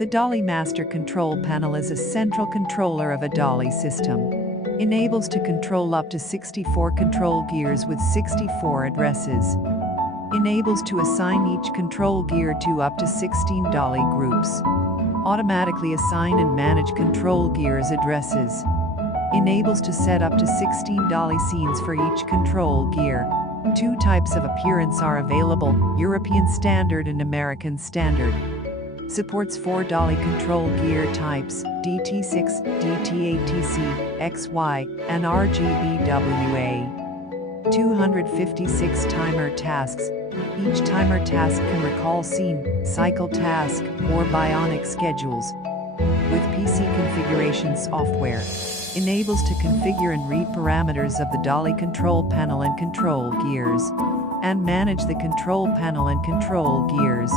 The DALI Master control panel is a central controller of a DALI system. Enables to control up to 64 control gears with 64 addresses. Enables to assign each control gear to up to 16 DALI groups. Automatically assign and manage control gears addresses. Enables to set up to 16 DALI scenes for each control gear. Two types of appearance are available, European Standard and American Standard. Supports 4 DALI control gear types, DT6, DT8TC, XY, and RGBWA. 256 timer tasks. Each timer task can recall scene, cycle task, or Bionic schedules. With PC configuration software. Enables to configure and read parameters of the DALI control panel and control gears. And manage the control panel and control gears.